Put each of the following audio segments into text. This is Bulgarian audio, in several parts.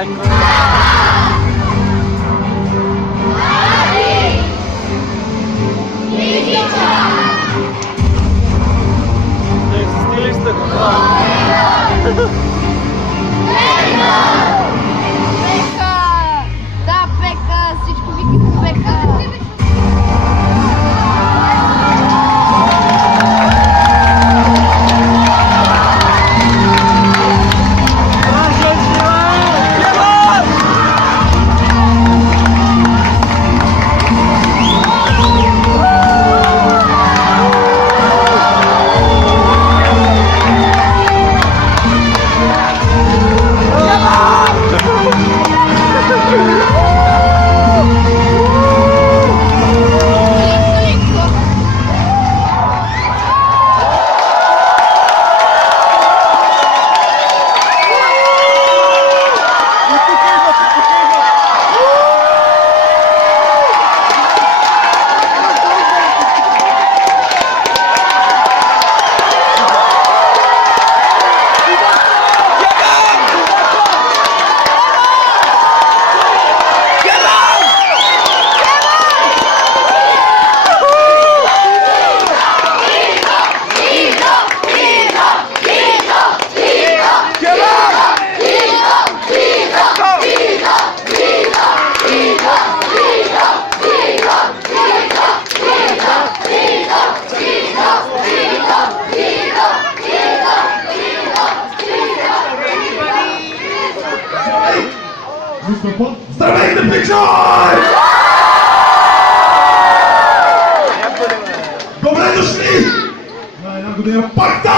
Да, Пека! Всичко вики Пека! Здравейте, пичой! Добре дошли на една година пакта!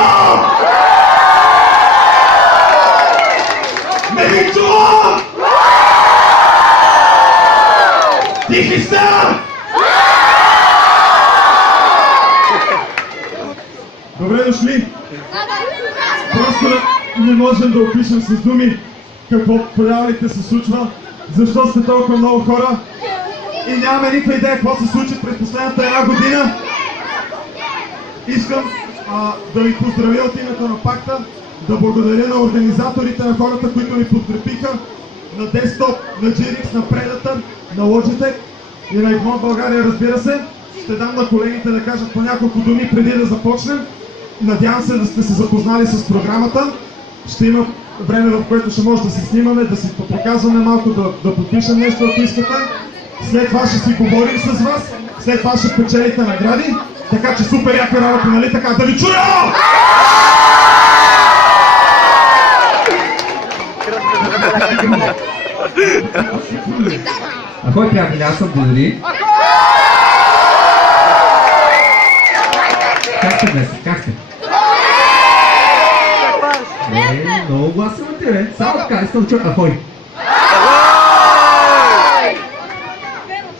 Не ви чувам! Тихи сте! Добре дошли! Просто не можем да опишем с думи какво по реалите се случва, защо сте толкова много хора и нямаме никаква идея какво се случи през последната една година. Искам да ви поздравя от името на пакта, да благодаря на организаторите, на хората, които ни подкрепиха, на Desktop, на GRX, на Predator, на Logitech и на Egmont България, разбира се. Ще дам на колегите да кажат по няколко думи преди да започнем. Надявам се да сте се запознали с програмата. Ще има време, в което ще може да се снимаме, да си поприказваме малко, да подпишем нещо, ако искате. След това ще си говорим с вас, след това ще печелите награди. Така че супер яка работа, нали така? Да ви чуя! Ахой, приятели, аз съм Бодри. Как сте днес? Как сте? Много гласно на тебе. Само така, искам да чуя. Ахой!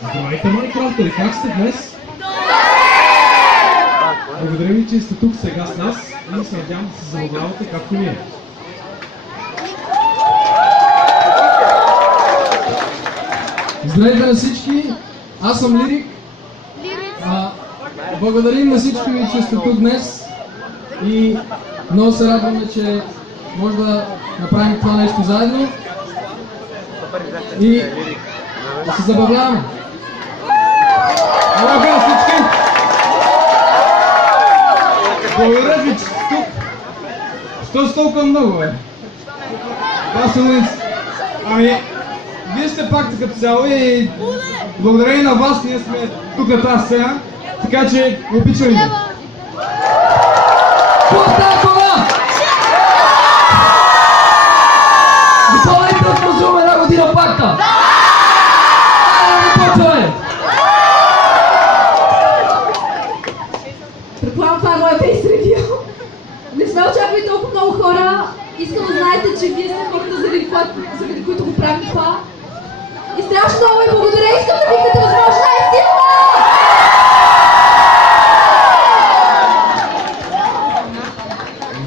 Здравейте, мои приятели, как сте днес? Благодаря ви, че сте тук сега с нас и се надявам да се забавлявате както ние. Здравейте на всички, аз съм Лирик. Благодарим на всички ви, че сте тук днес и много се радваме, че може да направим това нещо заедно и да се забавляваме. Много на всички! Благодаря ви, че сте тук. Що с толкова много, бе? Това са улици. Ами, вие сте пак като цяло и благодарение на вас ние сме тук на тази сцена, така че обичам ви. Какво това? Готова ли да празнуваме една година пакта? Предполагам, това е моя Face Review. Не сме очаквали толкова много хора. Искам да знаете, че вие сте хората, заради които го правим това. И страшно много ви благодаря. Искам да викате възможно най-силно!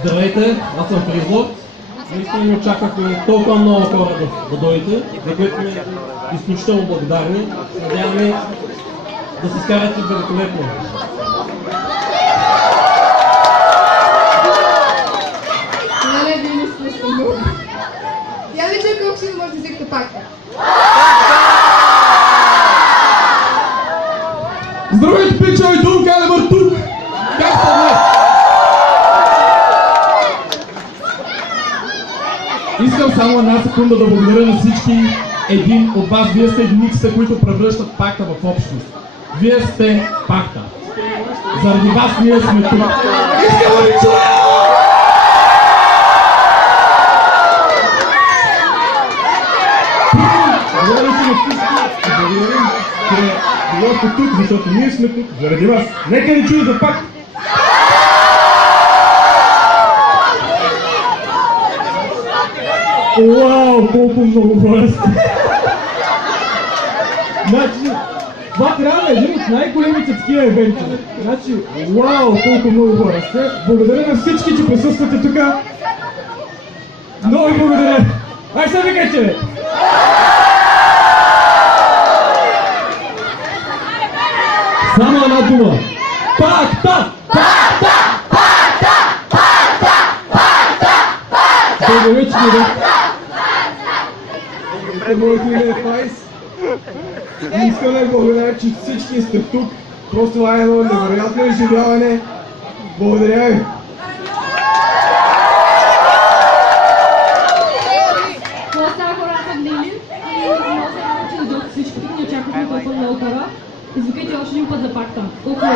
Здравейте, аз съм Фризлот. Наистина не очаквахме толкова много хора да дойдете, за което сме изключително благодарни. Надяваме да се скарате великолепно. Не, вие не сте много. Я ви чуя колко си може да се Искам само една секунда да благодаря на всички един от вас. Вие сте единиците, които превръщат пакта в общност. Вие сте пакта. Заради вас ние сме тук. Искам да ви чуя! Благодарим си на всички. Благодарим, че било тук, защото ние сме тук заради вас. Нека ни чуя за пакт. Уау, колко много хора сте! Значи, това трябва да е един от най-големите такива евенти. Значи, вау, колко много хора сте! Благодаря на всички, че присъствате тук. Много ви благодаря! Ай, сега викайте, бе! Само една дума. Пакта! Пакта! Пакта! Пакта! Пакта! Пакта! Дълговечни, да. Моето име е Файс. Искам да благодаря, че всички сте тук. Просто това е едно невероятно изживяване. Благодаря ви. Това става хората в Лилин и много се радвам, че дойдохте всички тук. Не очаквахме толкова много хора. Извикайте още един път за пакта. Колко е?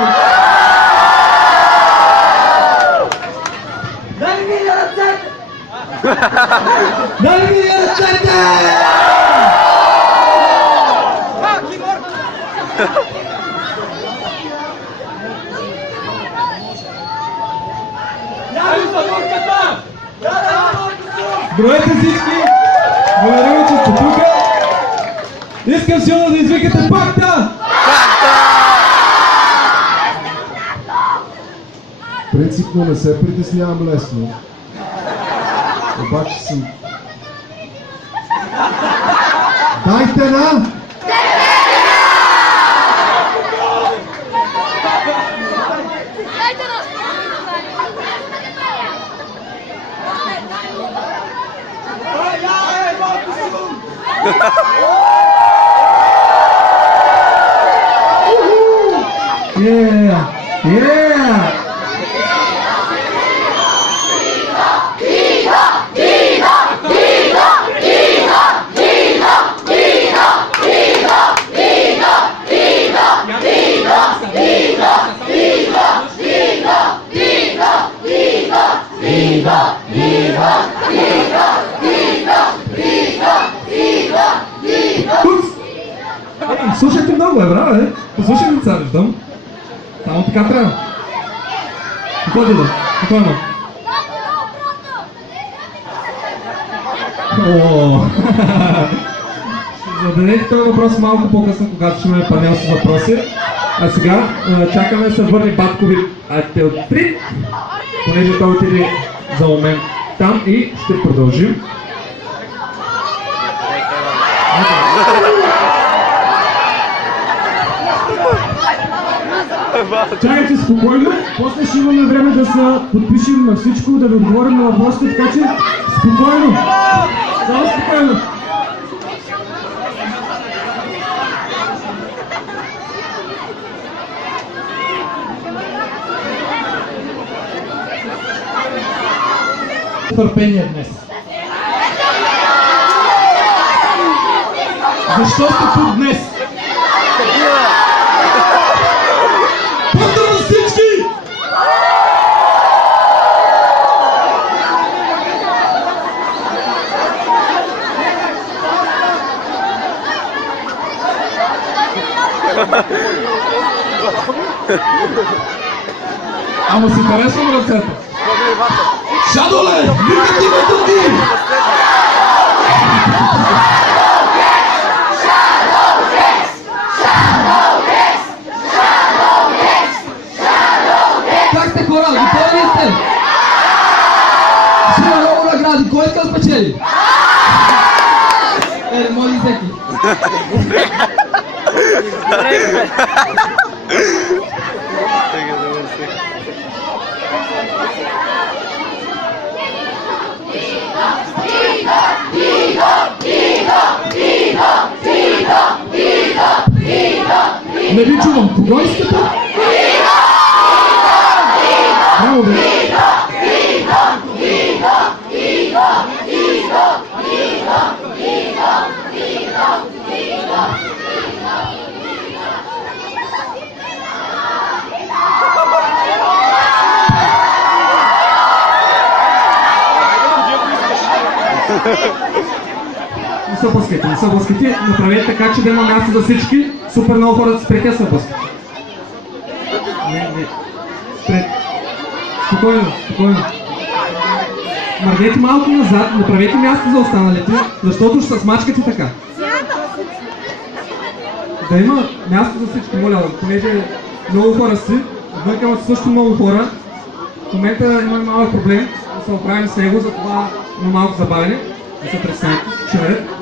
Дай ми ръцете! Дай ми ръцете! Здравейте всички! Благодаря, че сте тук. Искам силно да извикате пакта! Принципно не се притеснявам лесно. Обаче съм... Дайте на! Yeah! Yeah! Слушайте много, браво, бе! Послушай ми, цариш, дом. Само така трябва. Какво да? Какво има? Ооо! Ще зададете този въпрос малко по-късно, когато ще имаме панел с въпроси. А сега чакаме да се върне баткови Ател 3, понеже той отиде за момент там и ще продължим. Чакайте спокойно, после ще имаме време да се подпишем на всичко, да ви отговорим на въпросите, така че спокойно! Само спокойно! Търпение днес. Защо сте тук днес? Поздраво всички! Ама си харесвам ръцете. Шадоле! Викат името ти! Как сте хора? Готови ли сте? Ще има много награди. Кой иска да спечели? Не може и всеки. Не ви чувам. Кого искате? Браво, бе! Не се блъскайте, не се блъскайте. Направете така, че да има място за всички. Супер много хора да спрете да се блъскат. Не. Спрете. Спокойно, спокойно. Мърдете малко назад, направете място за останалите, защото ще се смачкате така. Да има място за всички, моля, понеже много хора си, вънка имат също много хора. В момента има малък проблем да се оправим с него, затова има малко забавяне. Не се пресняйте, ще наред.